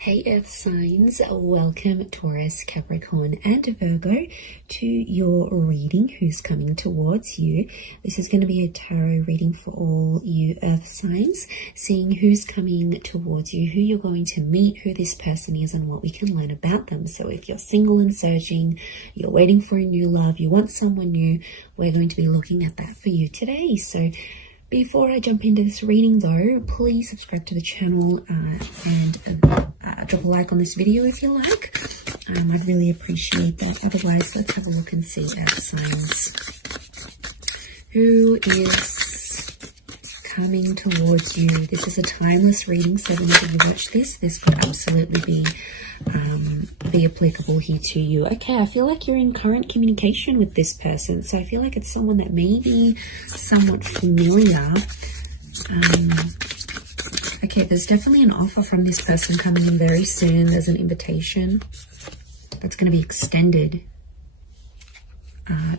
Hey Earth signs, welcome Taurus, Capricorn and Virgo to your reading, who's coming towards you. This is going to be a tarot reading for all you Earth signs, seeing who's coming towards you, who you're going to meet, who this person is and what we can learn about them. So if you're single and searching, you're waiting for a new love, you want someone new, we're going to be looking at that for you today. So before I jump into this reading though, please subscribe to the channel and drop a like on this video if you like. I'd really appreciate that. Otherwise, let's have a look and see Earth signs. Who is coming towards you? This is a timeless reading, so whenever you watch this could absolutely be applicable here to you. Okay, I feel like you're in current communication with this person, so I feel like it's someone that may be somewhat familiar. Okay, there's definitely an offer from this person coming in very soon. There's an invitation that's going to be extended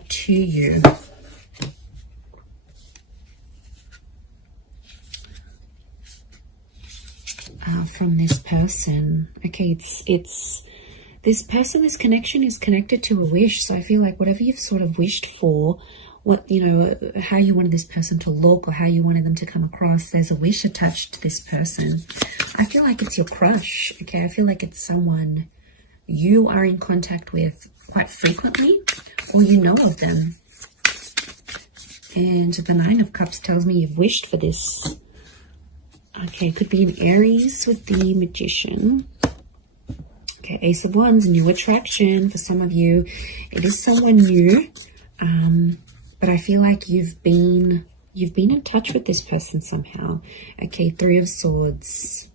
to you. From this person. Okay, it's this person, this connection is connected to a wish. So I feel like whatever you've sort of wished for, what, you know, how you wanted this person to look or how you wanted them to come across, there's a wish attached to this person. I feel like it's your crush. Okay, I feel like it's someone you are in contact with quite frequently, or you know of them. And the Nine of Cups tells me you've wished for this. Okay, it could be an Aries with the Magician. Okay, Ace of Wands, new attraction for some of you. It is someone new, but I feel like you've been in touch with this person somehow. Okay, Three of Swords.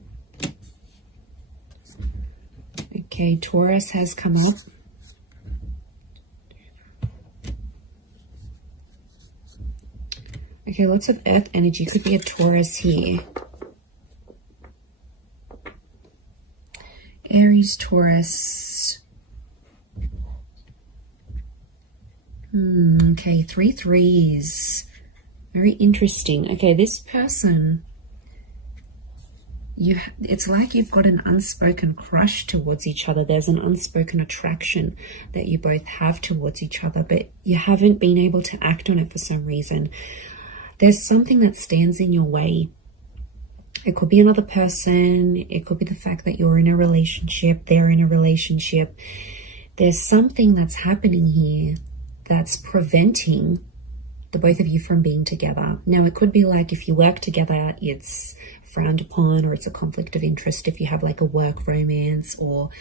Okay, Taurus has come up. Okay, lots of Earth energy. Could be a Taurus here. Aries, Taurus. Okay, 3 threes. Very interesting. Okay, this person, it's like you've got an unspoken crush towards each other. There's an unspoken attraction that you both have towards each other, but you haven't been able to act on it for some reason. There's something that stands in your way. It could be another person. It could be the fact that you're in a relationship, they're in a relationship. There's something that's happening here that's preventing the both of you from being together. Now, it could be like if you work together, it's frowned upon, or it's a conflict of interest if you have like a work romance, or,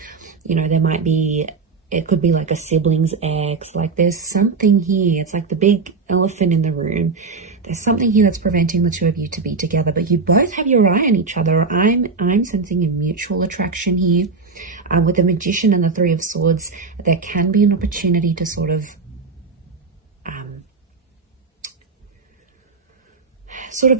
you know, there might be, it could be like a sibling's ex. Like there's something here. It's like the big elephant in the room. There's something here that's preventing the two of you to be together, but you both have your eye on each other. I'm sensing a mutual attraction here. With the Magician and the Three of Swords, there can be an opportunity to sort of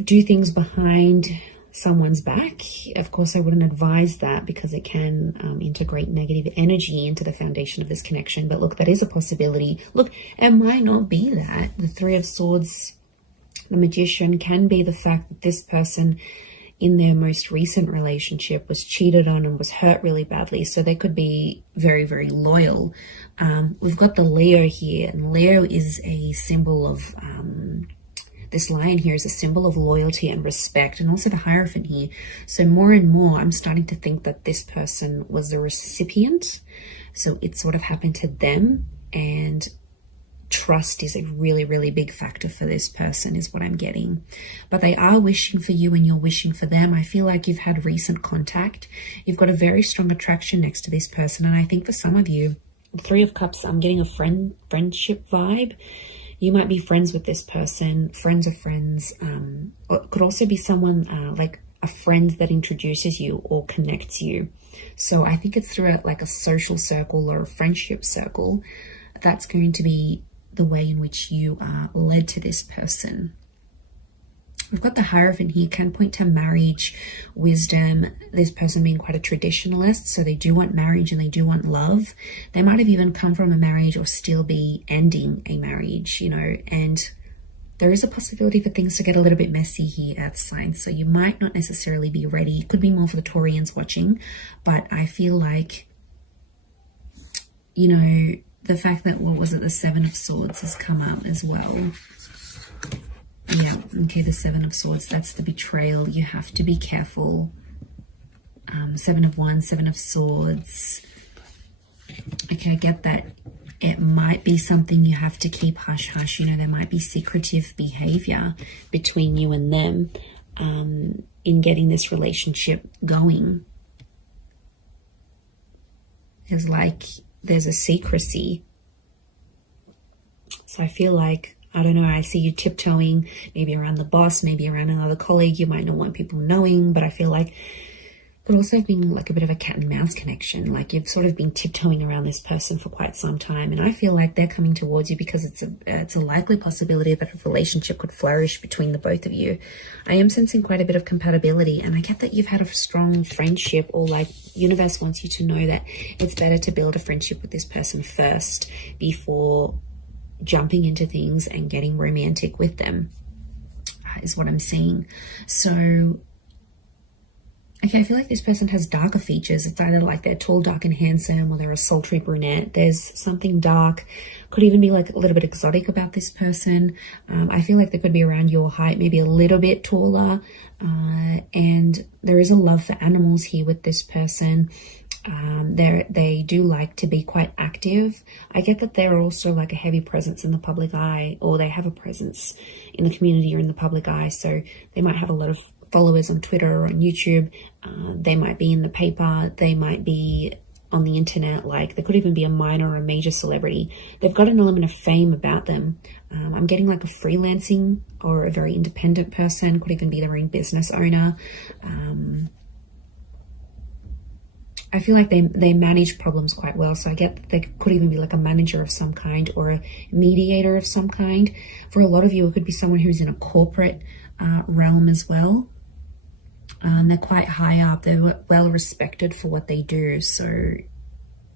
do things behind someone's back. Of course, I wouldn't advise that because it can integrate negative energy into the foundation of this connection. But look, that is a possibility. Look, it might not be that. The Three of Swords, the Magician, can be the fact that this person in their most recent relationship was cheated on and was hurt really badly. So they could be very, very loyal. We've got the Leo here, and Leo is a symbol of... this lion here is a symbol of loyalty and respect, and also the Hierophant here. So more and more, I'm starting to think that this person was the recipient. So it sort of happened to them, and trust is a really, really big factor for this person is what I'm getting. But they are wishing for you and you're wishing for them. I feel like you've had recent contact. You've got a very strong attraction next to this person. And I think for some of you, Three of Cups, I'm getting a friendship vibe. You might be friends with this person, friends of friends. Or it could also be someone like a friend that introduces you or connects you. So I think it's through like a social circle or a friendship circle. That's going to be the way in which you are led to this person. We've got the Hierophant here, can point to marriage, wisdom, this person being quite a traditionalist, so they do want marriage and they do want love. They might have even come from a marriage or still be ending a marriage, you know, and there is a possibility for things to get a little bit messy here, Earth signs. So you might not necessarily be ready. It could be more for the Taurians watching, but I feel like, you know, the fact that, what was it, the Seven of Swords has come up as well. Yeah, okay, the Seven of Swords, that's the betrayal. You have to be careful. Seven of Wands, Seven of Swords. Okay, I get that. It might be something you have to keep hush-hush. You know, there might be secretive behavior between you and them in getting this relationship going. There's a secrecy. So I feel like, I don't know, I see you tiptoeing, maybe around the boss, maybe around another colleague. You might not want people knowing, but I feel like could also have been like a bit of a cat and mouse connection. Like you've sort of been tiptoeing around this person for quite some time, and I feel like they're coming towards you because it's a likely possibility that a relationship could flourish between the both of you. I am sensing quite a bit of compatibility, and I get that you've had a strong friendship, or like universe wants you to know that it's better to build a friendship with this person first before jumping into things and getting romantic with them, is what I'm seeing. So okay, I feel like this person has darker features. It's either like they're tall, dark and handsome, or they're a sultry brunette. There's something dark, could even be like a little bit exotic about this person. I feel like they could be around your height, maybe a little bit taller. And there is a love for animals here with this person. They do like to be quite active. I get that they're also like a heavy presence in the public eye, or they have a presence in the community or in the public eye. So they might have a lot of followers on Twitter or on YouTube. They might be in the paper. They might be on the internet. Like, they could even be a minor or a major celebrity. They've got an element of fame about them. I'm getting like a freelancing or a very independent person. Could even be their own business owner. I feel like they manage problems quite well. So I get that they could even be like a manager of some kind or a mediator of some kind. For a lot of you, it could be someone who's in a corporate realm as well. They're quite high up. They're well respected for what they do. So,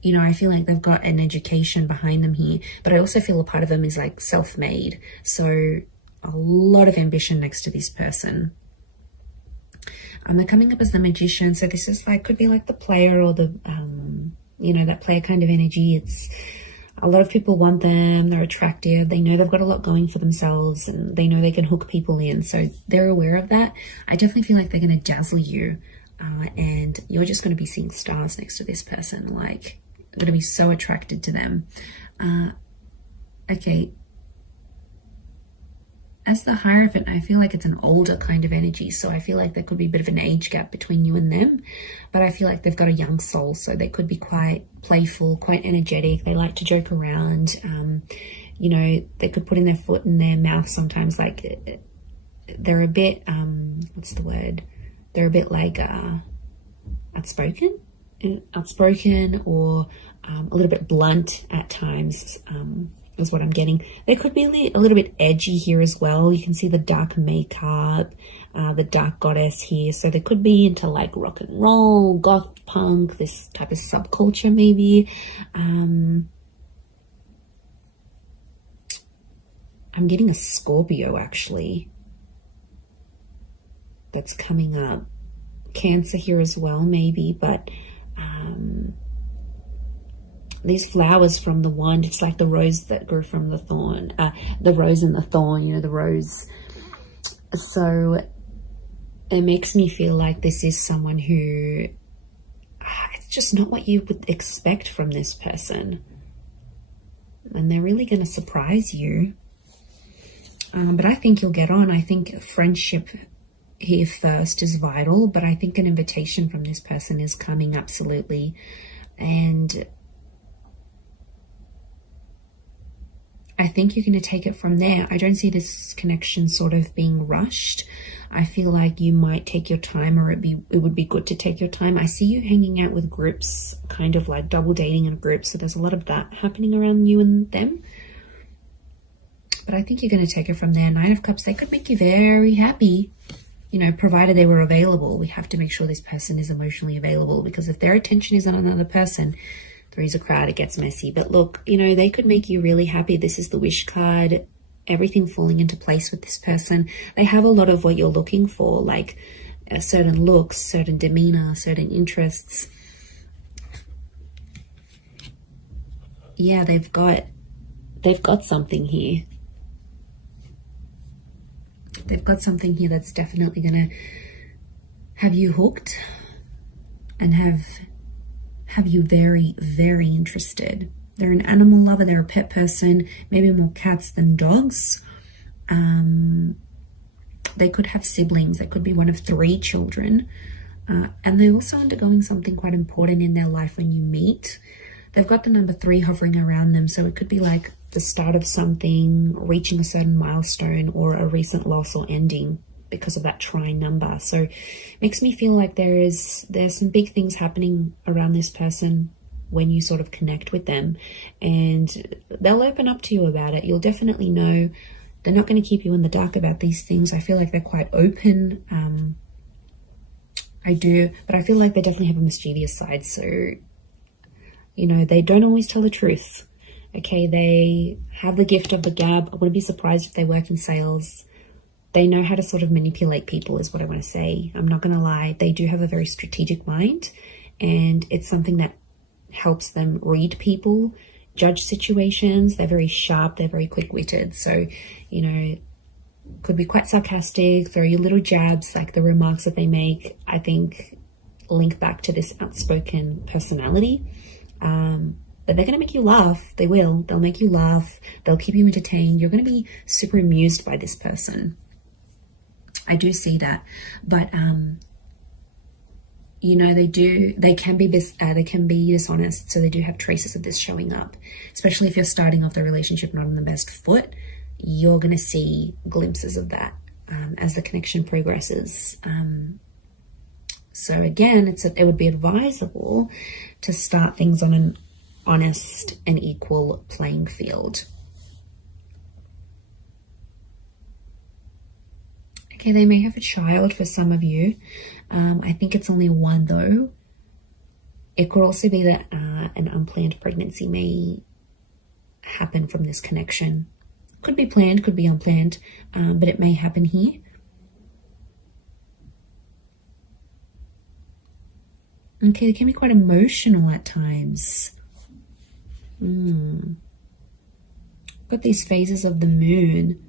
you know, I feel like they've got an education behind them here. But I also feel a part of them is like self-made. So a lot of ambition next to this person. They're coming up as the Magician. So this is like, could be like the player or the, you know, that player kind of energy. It's a lot of people want them. They're attractive. They know they've got a lot going for themselves, and they know they can hook people in. So they're aware of that. I definitely feel like they're going to dazzle you. And you're just going to be seeing stars next to this person. Like, you're going to be so attracted to them. Okay. As the Hierophant, I feel like it's an older kind of energy. So I feel like there could be a bit of an age gap between you and them. But I feel like they've got a young soul. So they could be quite playful, quite energetic. They like to joke around. You know, they could put in their foot in their mouth sometimes. Like, they're a bit, what's the word? They're a bit like outspoken or a little bit blunt at times. Is what I'm getting. They could be a little bit edgy here as well. You can see the dark makeup, the dark goddess here. So they could be into like rock and roll, goth punk, this type of subculture maybe. I'm getting a Scorpio actually that's coming up. Cancer here as well maybe, but these flowers from the wand, it's like the rose that grew from the thorn, the rose and the thorn, you know, the rose. So it makes me feel like this is someone who, it's just not what you would expect from this person. And they're really going to surprise you. But I think you'll get on. I think friendship here first is vital, but I think an invitation from this person is coming, absolutely. And I think you're going to take it from there. I don't see this connection sort of being rushed. I feel like you might take your time, or it would be good to take your time. I see you hanging out with groups, kind of like double dating in groups. So there's a lot of that happening around you and them. But I think you're going to take it from there. Nine of Cups, they could make you very happy, you know, provided they were available. We have to make sure this person is emotionally available, because if their attention is on another person, Three's a crowd, it gets messy. But look, you know, they could make you really happy. This is the Wish card, everything falling into place with this person. They have a lot of what you're looking for, like certain looks, certain demeanor, certain interests. Yeah, they've got something here. They've got something here that's definitely going to have you hooked and have you very, very interested. They're an animal lover. They're a pet person, maybe more cats than dogs. They could have siblings. They could be one of 3 children. And they're also undergoing something quite important in their life when you meet. They've got the number 3 hovering around them. So it could be like the start of something, reaching a certain milestone, or a recent loss or ending because of that trine number. So it makes me feel like there's some big things happening around this person when you sort of connect with them, and they'll open up to you about it. You'll definitely know. They're not going to keep you in the dark about these things. I feel like they're quite open. I do, but I feel like they definitely have a mischievous side. So, you know, they don't always tell the truth. Okay, they have the gift of the gab. I wouldn't be surprised if they work in sales. They know how to sort of manipulate people is what I want to say. I'm not going to lie. They do have a very strategic mind, and it's something that helps them read people, judge situations. They're very sharp. They're very quick-witted. So, you know, could be quite sarcastic, throw you little jabs, like the remarks that they make, I think, link back to this outspoken personality. But they're going to make you laugh. They will. They'll make you laugh. They'll keep you entertained. You're going to be super amused by this person. I do see that. But, you know, they can be dishonest. So they do have traces of this showing up, especially if you're starting off the relationship not on the best foot. You're going to see glimpses of that as the connection progresses. So again, it would be advisable to start things on an honest and equal playing field. Okay, they may have a child for some of you. I think it's only 1 though. It could also be that an unplanned pregnancy may happen from this connection. Could be planned, could be unplanned, but it may happen here. Okay, they can be quite emotional at times. Got these phases of the moon.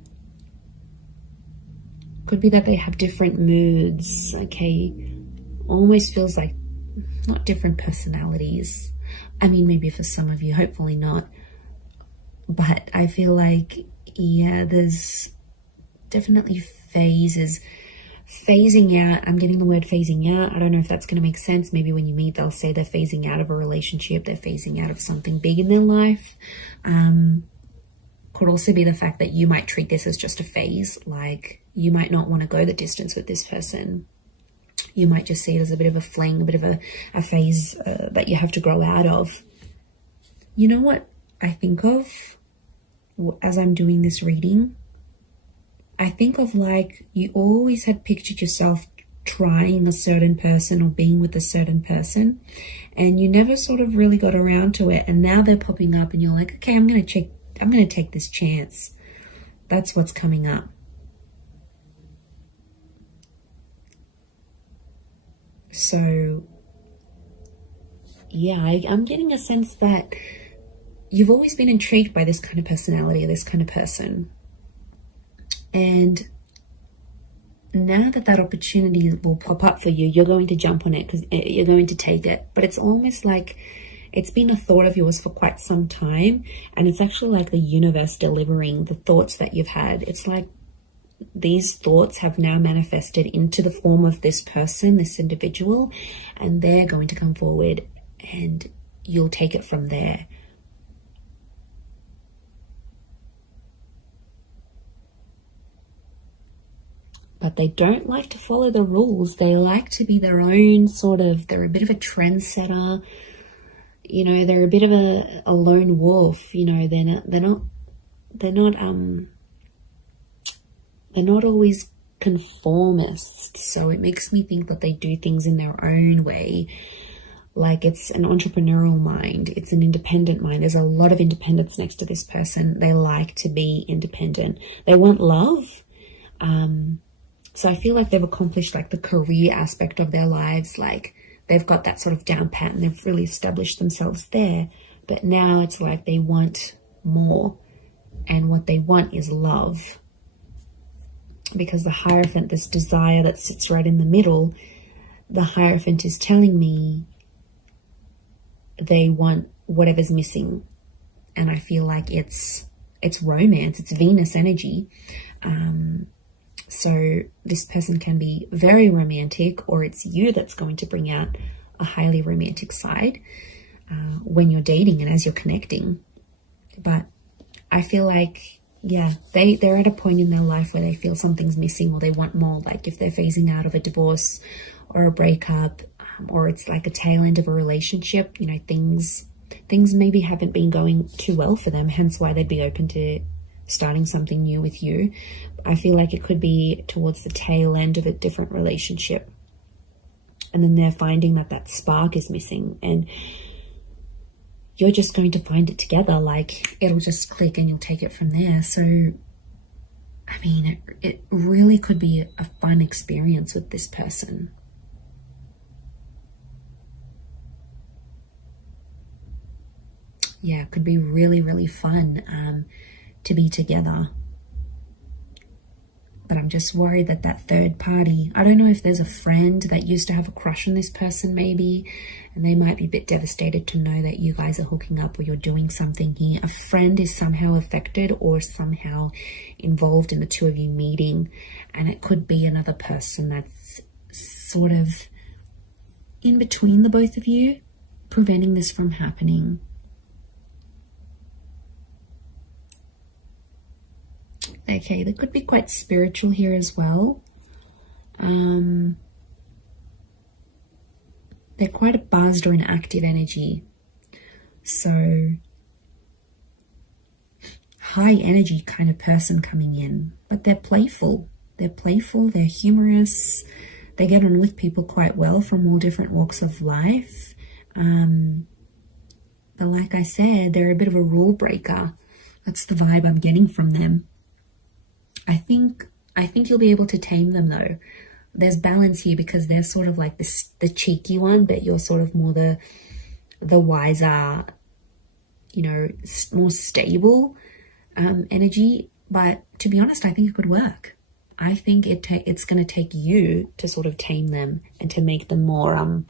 Could be that they have different moods. Okay, almost feels like not different personalities. I mean, maybe for some of you, hopefully not. But I feel like, yeah, there's definitely phases. Phasing out, I'm getting the word phasing out. I don't know if that's going to make sense. Maybe when you meet, they'll say they're phasing out of a relationship. They're phasing out of something big in their life. Could also be the fact that you might treat this as just a phase. Like, you might not want to go the distance with this person. You might just see it as a bit of a fling, a bit of a phase that you have to grow out of. You know what I think of as I'm doing this reading? I think of like you always had pictured yourself trying a certain person or being with a certain person, and you never sort of really got around to it, and now they're popping up and you're like, okay, I'm going to take this chance. That's what's coming up. So yeah, I'm getting a sense that you've always been intrigued by this kind of personality or this kind of person. And now that opportunity will pop up for you, you're going to jump on it because you're going to take it. But it's almost like it's been a thought of yours for quite some time. And it's actually like the universe delivering the thoughts that you've had. It's like these thoughts have now manifested into the form of this person, this individual, and they're going to come forward and you'll take it from there. But they don't like to follow the rules. They like to be their own sort of, they're a bit of a trendsetter. You know, they're a bit of a lone wolf. You know, they're not always conformist. So it makes me think that they do things in their own way. Like it's an entrepreneurial mind. It's an independent mind. There's a lot of independence next to this person. They like to be independent. They want love. So I feel like they've accomplished like the career aspect of their lives. Like they've got that sort of down pat and they've really established themselves there. But now it's like they want more. And what they want is love. Because the Hierophant, this desire that sits right in the middle, the Hierophant is telling me they want whatever's missing. And I feel like it's romance, it's Venus energy. So this person can be very romantic, or it's you that's going to bring out a highly romantic side when you're dating and as you're connecting. But I feel like, yeah, they're at a point in their life where they feel something's missing or they want more. Like if they're phasing out of a divorce or a breakup, or it's like a tail end of a relationship, you know, things maybe haven't been going too well for them, hence why they'd be open to starting something new with you. I feel like it could be towards the tail end of a different relationship. And then they're finding that that spark is missing, and you're just going to find it together. Like it'll just click and you'll take it from there. So, I mean, it really could be a fun experience with this person. Yeah, it could be really, really fun to be together. But I'm just worried that that third party, I don't know if there's a friend that used to have a crush on this person maybe, and they might be a bit devastated to know that you guys are hooking up or you're doing something here. A friend is somehow affected or somehow involved in the two of you meeting, and it could be another person that's sort of in between the both of you, preventing this from happening. Okay, they could be quite spiritual here as well. They're quite a buzzed or an active energy. So, high energy kind of person coming in. But they're playful. They're playful, they're humorous. They get on with people quite well from all different walks of life. But like I said, they're a bit of a rule breaker. That's the vibe I'm getting from them. I think you'll be able to tame them though. There's balance here because they're sort of like the cheeky one, but you're sort of more the wiser, you know, more stable energy. But to be honest, I think it could work. I think it's going to take you to sort of tame them and to make them more,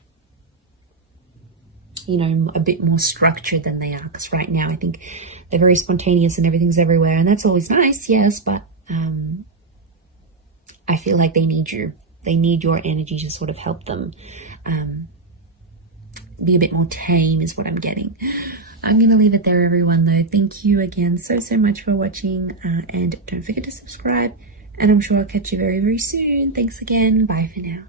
you know, a bit more structured than they are. Because right now I think they're very spontaneous and everything's everywhere, and that's always nice, yes, but I feel like they need you. They need your energy to sort of help them be a bit more tame is what I'm getting. I'm going to leave it there, everyone, though. Thank you again so much for watching, and don't forget to subscribe, and I'm sure I'll catch you very, very soon. Thanks again. Bye for now.